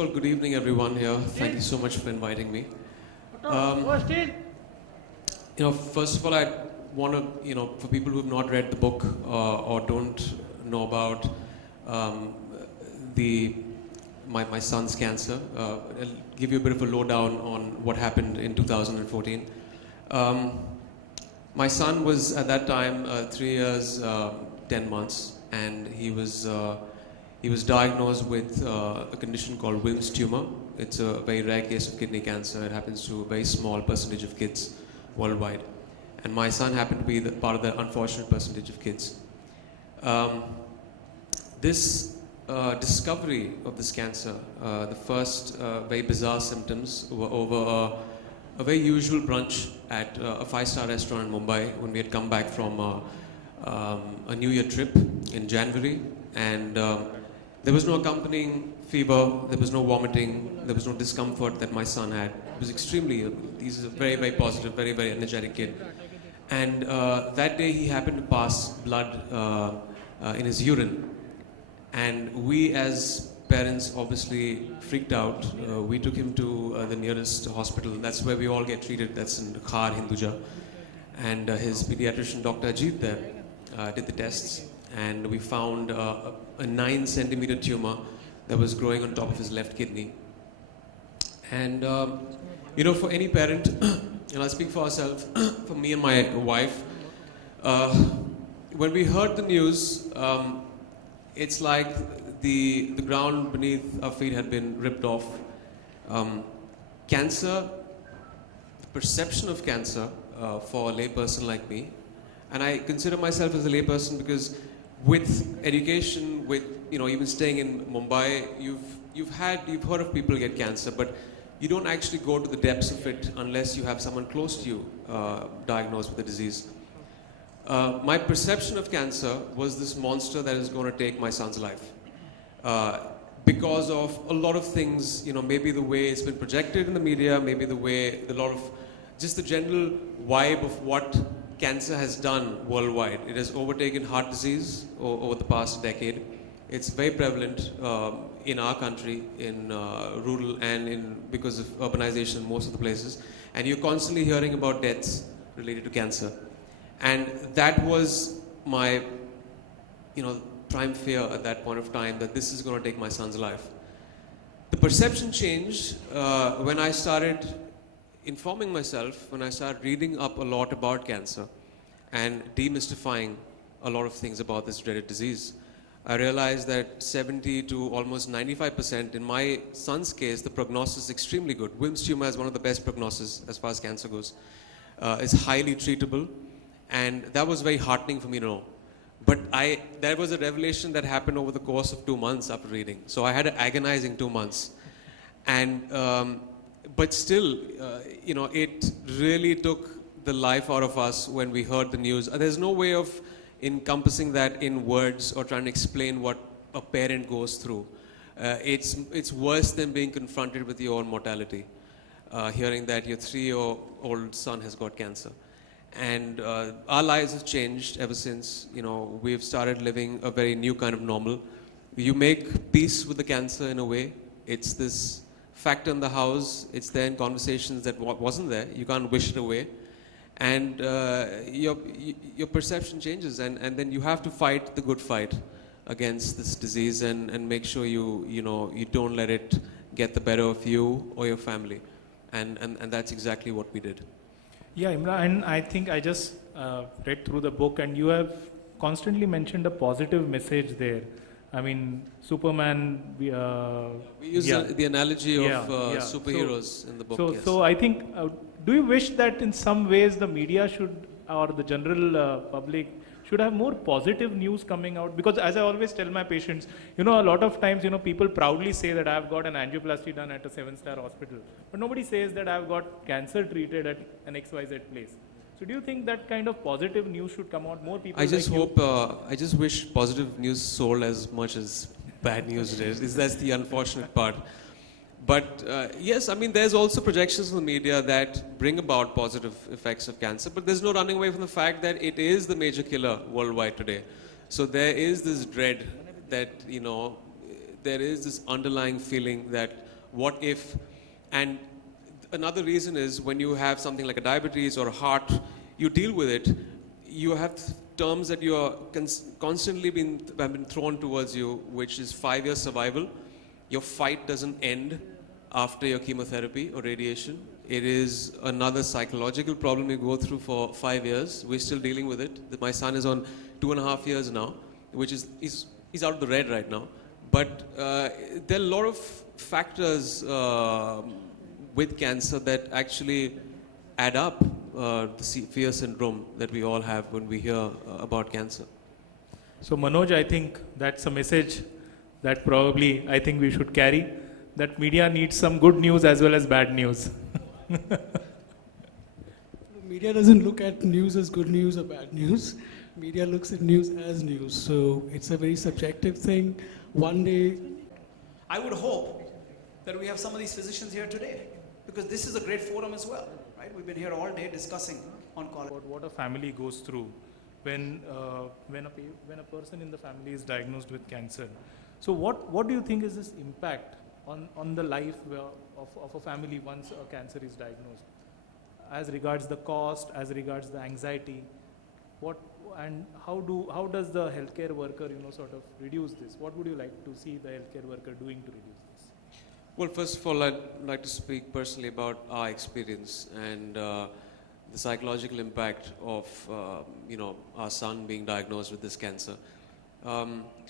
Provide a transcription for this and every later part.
of all, good evening everyone here. Thank you so much for inviting me. First of all, I want to, for people who have not read the book or don't know about my son's cancer, I'll give you a bit of a lowdown on what happened in 2014. My son was at that time 3 years, 10 months, and he was diagnosed with a condition called Wilms tumor. It's a very rare case of kidney cancer. It happens to a very small percentage of kids worldwide. And my son happened to be part of the unfortunate percentage of kids. This discovery of this cancer, the first very bizarre symptoms were over a very usual brunch at a 5-star restaurant in Mumbai when we had come back from a New Year trip in January. And there was no accompanying fever, there was no vomiting, there was no discomfort that my son had. He was extremely ill. He's a very, very positive, very, very energetic kid. And that day he happened to pass blood in his urine. And we as parents obviously freaked out. We took him to the nearest hospital. That's where we all get treated. That's in Khar, Hinduja. And his pediatrician, Dr. Ajit there, did the tests. And we found a 9-centimeter tumor that was growing on top of his left kidney. And, for any parent, and I'll speak for ourselves, for me and my wife, when we heard the news, it's like the ground beneath our feet had been ripped off. Cancer, the perception of cancer for a layperson like me, and I consider myself as a layperson because with education, with even staying in Mumbai, you've heard of people get cancer, but you don't actually go to the depths of it unless you have someone close to you diagnosed with the disease. My perception of cancer was this monster that is going to take my son's life. Because of a lot of things, maybe the way it's been projected in the media, maybe the way, just the general vibe of what cancer has done worldwide. It has overtaken heart disease over the past decade. It's very prevalent in our country, in rural and because of urbanization in most of the places. And you're constantly hearing about deaths related to cancer. And that was my, prime fear at that point of time, that this is going to take my son's life. The perception changed when I started informing myself, when I started reading up a lot about cancer and demystifying a lot of things about this dreaded disease. I realized that 70 to almost 95%, in my son's case, the prognosis is extremely good. Wilms tumor has one of the best prognosis as far as cancer goes. It's highly treatable, and that was very heartening for me to know. But there was a revelation that happened over the course of 2 months after reading. So I had an agonizing 2 months. And, but still, it really took the life out of us when we heard the news. There's no way of encompassing that in words or trying to explain what a parent goes through. It's worse than being confronted with your own mortality, hearing that your 3-year-old son has got cancer. And our lives have changed ever since. We've started living a very new kind of normal. You make peace with the cancer in a way. It's this factor in the house. It's there in conversations that wasn't there. You can't wish it away. And your perception changes, and then you have to fight the good fight against this disease and make sure you don't let it get the better of you or your family. And that's exactly what we did. Yeah, Emraan, and I think I just read through the book, and you have constantly mentioned a positive message there. I mean, Superman... we use the analogy of superheroes in the book. So I think, do you wish that in some ways the media should, or the general public, should have more positive news coming out? Because as I always tell my patients, a lot of times, people proudly say that I've got an angioplasty done at a 7-star hospital. But nobody says that I've got cancer treated at an XYZ place. So do you think that kind of positive news should come out? More people I just wish positive news sold as much as bad news did. That's the unfortunate part. But yes, I mean, there's also projections in the media that bring about positive effects of cancer, but there's no running away from the fact that it is the major killer worldwide today. So there is this dread that, there is this underlying feeling that what if. And another reason is when you have something like a diabetes or a heart, you deal with it. You have terms that you are constantly have been thrown towards you, which is 5 years survival. Your fight doesn't end after your chemotherapy or radiation. It is another psychological problem you go through for 5 years. We're still dealing with it. My son is on 2.5 years now, which is he's out of the red right now. But there are a lot of factors with cancer that actually add up the fear syndrome that we all have when we hear about cancer. So Manoj, I think that's a message that probably I think we should carry, that media needs some good news as well as bad news. Media doesn't look at news as good news or bad news. Media looks at news as news. So it's a very subjective thing. One day, I would hope that we have some of these physicians here today, because this is a great forum as well, right? We've been here all day discussing on colorectal. What a family goes through when a person in the family is diagnosed with cancer. So what do you think is this impact on the life of a family once a cancer is diagnosed, as regards the cost, as regards the anxiety? How does the healthcare worker sort of reduce this? What would you like to see the healthcare worker doing to reduce this? Well, first of all, I'd like to speak personally about our experience and the psychological impact of our son being diagnosed with this cancer.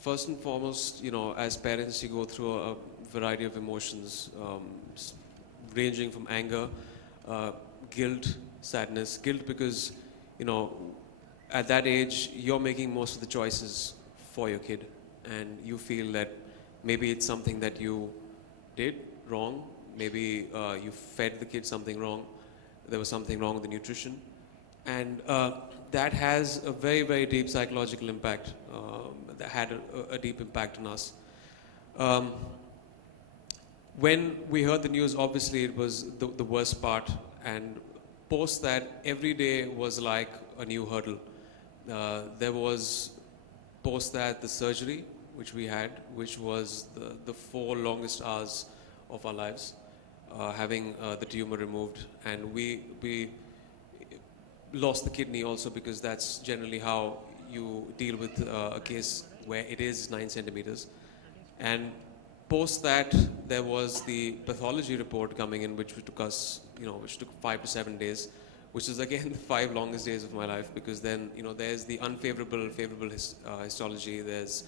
First and foremost, as parents, you go through a variety of emotions, ranging from anger, guilt, sadness. Guilt because, at that age, you're making most of the choices for your kid, and you feel that maybe it's something that you did wrong, maybe you fed the kid something wrong, there was something wrong with the nutrition, and that has a very, very deep psychological impact, that had a deep impact on us. When we heard the news, obviously it was the worst part, and post that, every day was like a new hurdle. There was post that the surgery, which we had, which was the 4 longest hours of our lives, having the tumor removed, and we lost the kidney also, because that's generally how you deal with a case where it is 9 centimeters. And post that, there was the pathology report coming in, which took us, which took 5 to 7 days, which is again the 5 longest days of my life, because then, there's the favorable histology, there's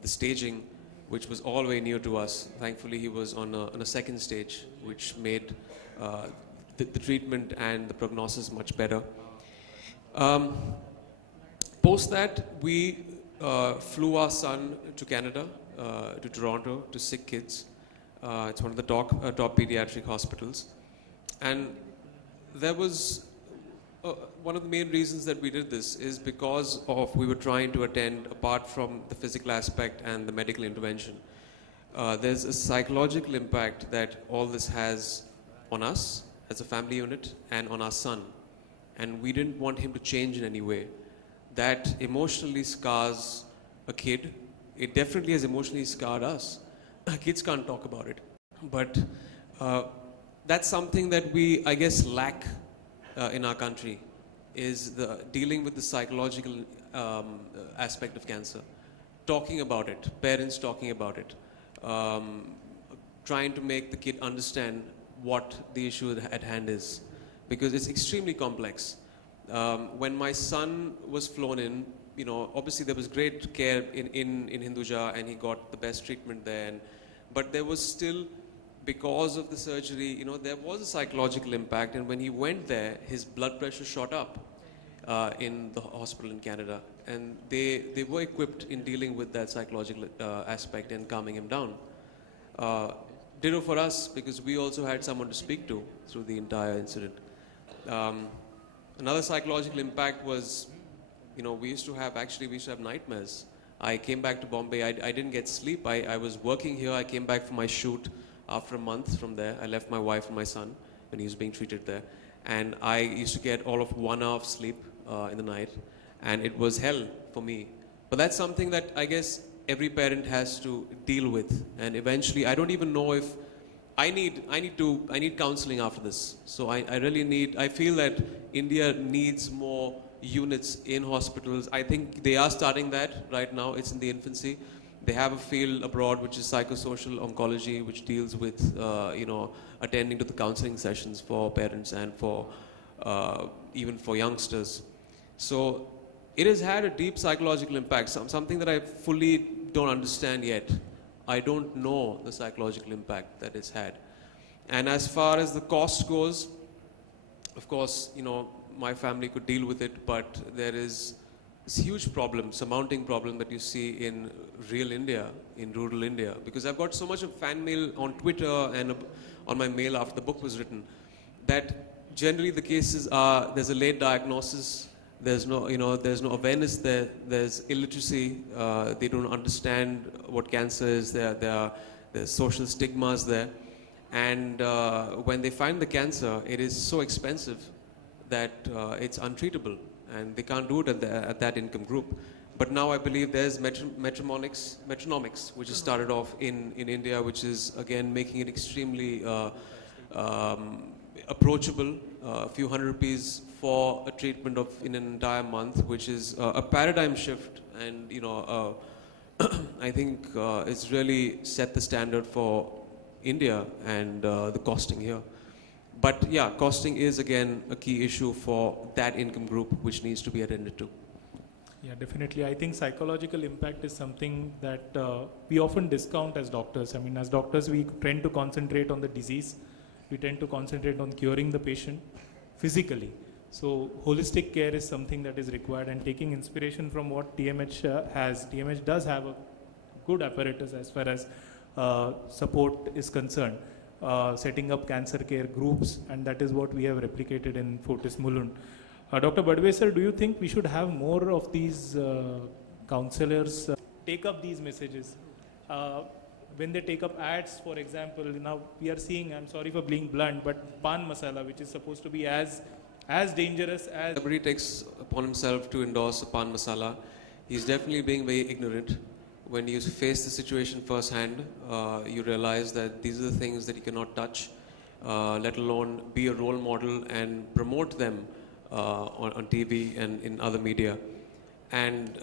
the staging, which was all very new to us. Thankfully, he was on a second stage, which made the treatment and the prognosis much better. Post that, we flew our son to Canada, to Toronto, to Sick Kids. It's one of the top pediatric hospitals. And there was one of the main reasons that we did this is because we were trying to attend, apart from the physical aspect and the medical intervention, there's a psychological impact that all this has on us as a family unit and on our son. And we didn't want him to change in any way. That emotionally scars a kid. It definitely has emotionally scarred us. Kids can't talk about it. But that's something that we, I guess, lack in our country, is the dealing with the psychological aspect of cancer. Talking about it, parents talking about it, trying to make the kid understand what the issue at hand is, because it's extremely complex. When my son was flown in, obviously there was great care in Hinduja, and he got the best treatment there. But there was still, because of the surgery, there was a psychological impact. And when he went there, his blood pressure shot up in the hospital in Canada. And they were equipped in dealing with that psychological aspect and calming him down. Ditto for us, because we also had someone to speak to through the entire incident. Another psychological impact was, we used to have nightmares. I came back to Bombay. I didn't get sleep. I was working here. I came back from my shoot after a month from there. I left my wife and my son when he was being treated there. And I used to get all of 1 hour of sleep in the night. And it was hell for me. But that's something that I guess every parent has to deal with. And eventually, I don't even know if I need counseling after this. So I really need, I feel that India needs more units in hospitals. I think they are starting that right now. It's in the infancy. They have a field abroad which is psychosocial oncology, which deals with, attending to the counseling sessions for parents and for, even for youngsters. So it has had a deep psychological impact, something that I fully don't understand yet. I don't know the psychological impact that it's had. And as far as the cost goes, of course, my family could deal with it, but there is this huge problem, surmounting problem that you see in real India, in rural India. Because I've got so much of fan mail on Twitter and on my mail after the book was written, that generally the cases are, there's a late diagnosis, there's no awareness there, there's illiteracy, they don't understand what cancer is, there's social stigmas there. And when they find the cancer, it is so expensive that it's untreatable, and they can't do it at that income group. But now I believe there's metronomics, which has started off in India, which is again making it extremely approachable. A few hundred rupees for a treatment in an entire month, which is a paradigm shift, and I think it's really set the standard for India and the costing here. But yeah, costing is again a key issue for that income group, which needs to be attended to. Yeah, definitely. I think psychological impact is something that we often discount as doctors. I mean, as doctors, we tend to concentrate on the disease. We tend to concentrate on curing the patient physically. So holistic care is something that is required, and taking inspiration from what TMH has. TMH does have a good apparatus as far as support is concerned, setting up cancer care groups, and that is what we have replicated in Fortis Mulund. Dr. Badwe sir, do you think we should have more of these counselors take up these messages? When they take up ads, for example, now we are seeing, I'm sorry for being blunt, but pan masala, which is supposed to be as dangerous as... Everybody takes upon himself to endorse a pan masala. He's definitely being very ignorant. When you face the situation firsthand, you realize that these are the things that you cannot touch, let alone be a role model and promote them on TV and in other media. And,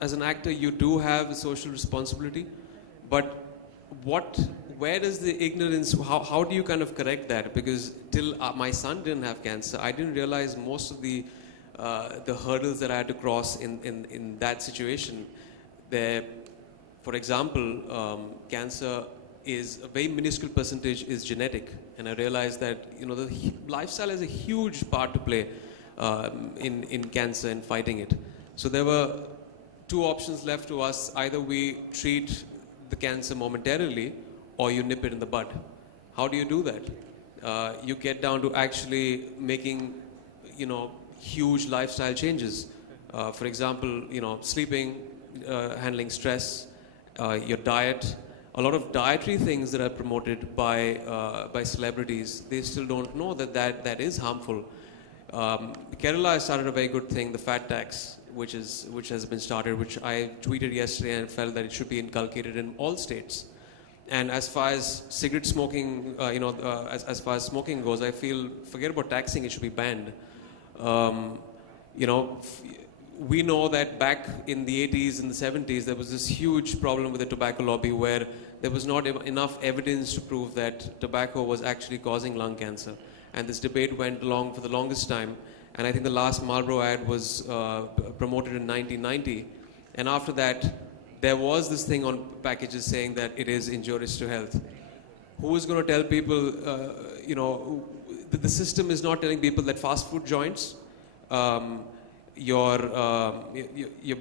as an actor, you do have a social responsibility, but where does the ignorance, how do you kind of correct that? Because till my son didn't have cancer, I didn't realize most of the hurdles that I had to cross in that situation. There, for example, cancer is a very minuscule percentage is genetic, and I realized that the lifestyle has a huge part to play in cancer and fighting it. So there were two options left to us: either we treat the cancer momentarily, or you nip it in the bud. How do you do that? You get down to actually making, huge lifestyle changes. For example, sleeping, handling stress, your diet. A lot of dietary things that are promoted by celebrities, they still don't know that is harmful. Kerala has started a very good thing, the fat tax, which has been started, which I tweeted yesterday and felt that it should be inculcated in all states. And as far as cigarette smoking, as far as smoking goes, I feel, forget about taxing, it should be banned. We know that back in the 80s and the 70s, there was this huge problem with the tobacco lobby where there was not enough evidence to prove that tobacco was actually causing lung cancer. And this debate went along for the longest time. And I think the last Marlboro ad was promoted in 1990. And after that, there was this thing on packages saying that it is injurious to health. Who is going to tell people, the system is not telling people that fast food joints, your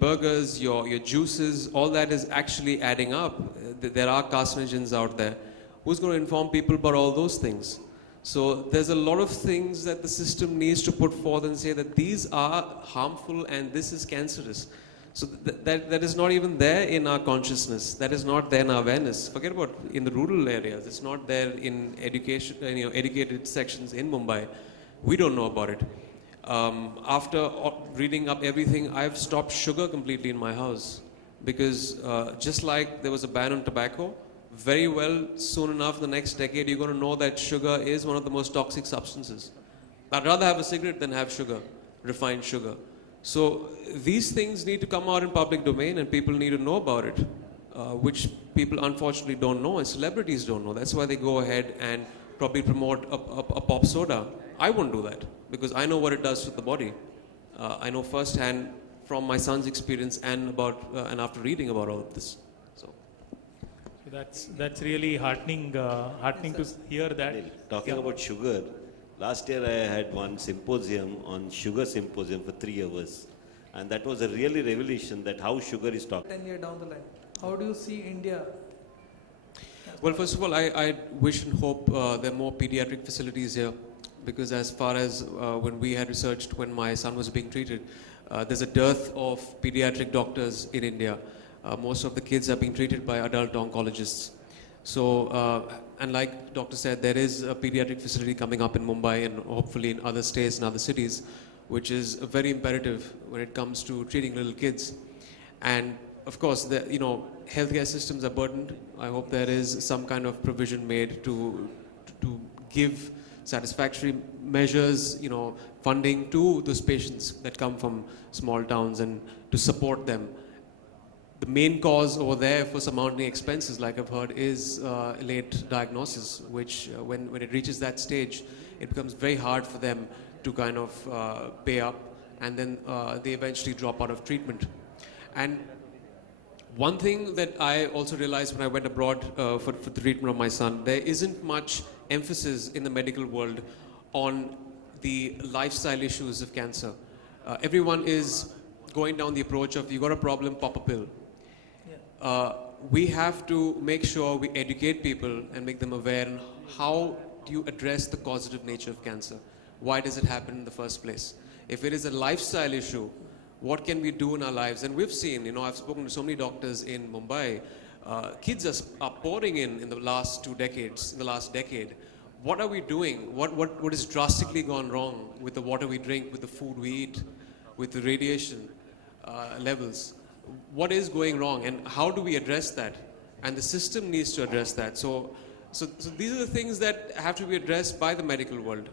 burgers, your juices, all that is actually adding up. There are carcinogens out there. Who's going to inform people about all those things? So there's a lot of things that the system needs to put forth and say that these are harmful and this is cancerous. So that is not even there in our consciousness. That is not there in our awareness. Forget about in the rural areas. It's not there in education, educated sections in Mumbai. We don't know about it. After reading up everything, I've stopped sugar completely in my house because just like there was a ban on tobacco, very well soon enough the next decade you're going to know that sugar is one of the most toxic substances. I'd rather have a cigarette than have sugar, refined sugar. So these things need to come out in public domain and people need to know about it, which people unfortunately don't know and celebrities don't know. That's why they go ahead and probably promote a pop soda. I won't do that because I know what it does to the body. I know firsthand from my son's experience and after reading about all of this. So that's really heartening to hear that. Talking about sugar, last year I had one symposium on sugar symposium for 3 hours. And that was a really revelation that how sugar is talked. 10 years down the line, how do you see India? Well, first of all, I wish and hope there are more pediatric facilities here, because as far as when we had researched when my son was being treated, there's a dearth of pediatric doctors in India. Most of the kids are being treated by adult oncologists. So, and like doctor said, there is a pediatric facility coming up in Mumbai and hopefully in other states and other cities, which is very imperative when it comes to treating little kids. And of course, healthcare systems are burdened. I hope there is some kind of provision made to give satisfactory measures, funding to those patients that come from small towns and to support them. The main cause over there for surmounting expenses, like I've heard, is late diagnosis, which when it reaches that stage, it becomes very hard for them to kind of pay up, and then they eventually drop out of treatment. And one thing that I also realized when I went abroad for the treatment of my son, there isn't much emphasis in the medical world on the lifestyle issues of cancer. Everyone is going down the approach of, you got a problem, pop a pill. We have to make sure we educate people and make them aware on how do you address the causative nature of cancer. Why does it happen in the first place? If it is a lifestyle issue, what can we do in our lives? And we've seen, I've spoken to so many doctors in Mumbai. Kids are pouring in the last 2 decades, in the last decade. What are we doing? What has drastically gone wrong with the water we drink, with the food we eat, with the radiation levels? What is going wrong, and how do we address that? And the system needs to address that. So these are the things that have to be addressed by the medical world,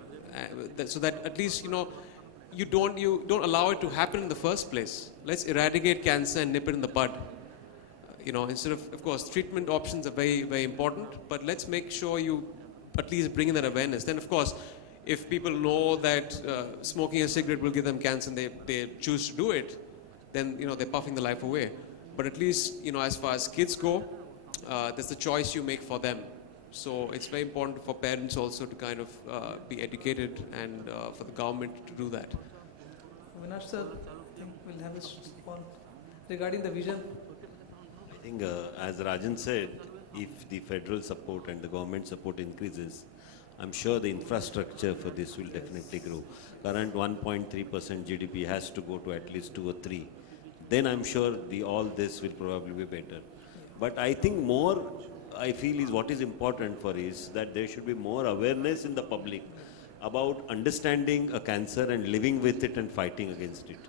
so that at least you don't allow it to happen in the first place. Let's eradicate cancer and nip it in the bud. Instead of course, treatment options are very, very important, but let's make sure you at least bring in that awareness. Then, of course, if people know that smoking a cigarette will give them cancer and they choose to do it, then they're puffing the life away. But at least as far as kids go, there's the choice you make for them. So it's very important for parents also to kind of be educated, and for the government to do that. Avinash sir, I think we'll have this response regarding the vision. I think as Rajan said, if the federal support and the government support increases, I'm sure the infrastructure for this will definitely grow. Current 1.3% GDP has to go to at least 2 or 3. Then I'm sure all this will probably be better. But I think more, I feel is what is important for is that there should be more awareness in the public about understanding a cancer and living with it and fighting against it.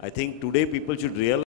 I think today people should realize